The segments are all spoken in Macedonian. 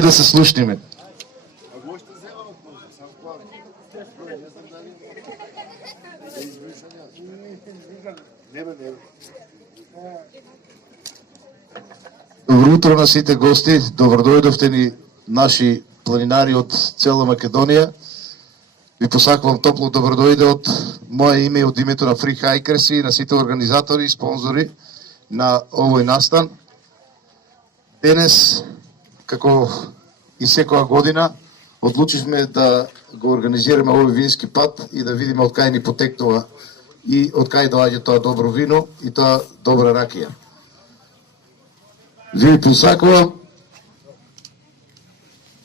Ајде да се слушниме. Добро утро на сите гости, добро дојдовте ни наши планинари од цела Македонија. Ви посакувам топло добро дојде од моje име и од името на Free Hikers и на сите организатори и спонзори на овој настан. Денес, како и секоја година, одлучивме да го организираме овој вински пат и да видиме од кај ни потекнува и од кај доаѓа тоа добро вино и тоа добра ракија. Ви посакувам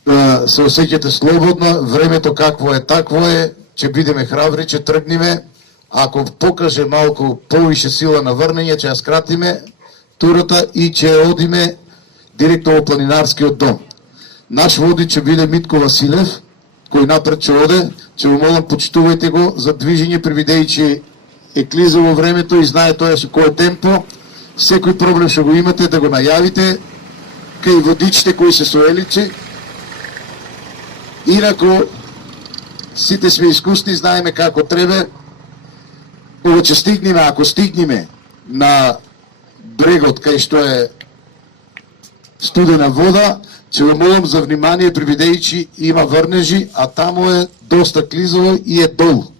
да се осеќате слободно, времето какво е, такво е, ќе бидеме храбри, ќе тргнеме, ако покаже малку повише сила на врнење, ќе ја скратиме турата и ќе одиме директно во планинарскиот дом. Наш водич ќе биде Митко Василев, кој напред ќе оде, ќе го молам почитувајте го за движење, прибидејќи е клиза во времето и знае тоа со кој темпо. Секој проблем што го имате да го најавите кај водичите кои се со елици. Инаку, сите сме искусни, знаеме како треба. Кога ќе стигнеме, ако стигнеме на брегот кај што е студена вода, ќе го молам за внимание, прибидејќи има врнежи, а таму е доста клизаво и е долу.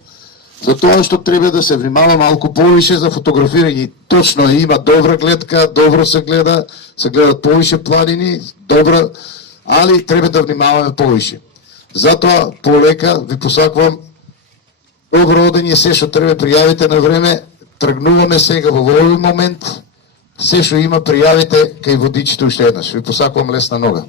За тоа што треба да се внимава малку повише за фотографирање. Точно има добра гледка, добро се гледат повише планини, добра, али треба да внимаваме повише. Затоа полека ви посакувам добро одење, се што треба пријавите на време, тргнуваме сега во овој момент, се што има пријавите кај водичите уште еднаш. Ви посакувам лесна нога.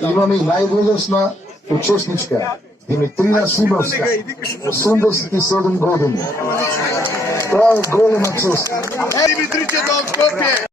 Имаме и најволесна учесничка, Димитрина Симовска, 87 години. Тоа е голема чест.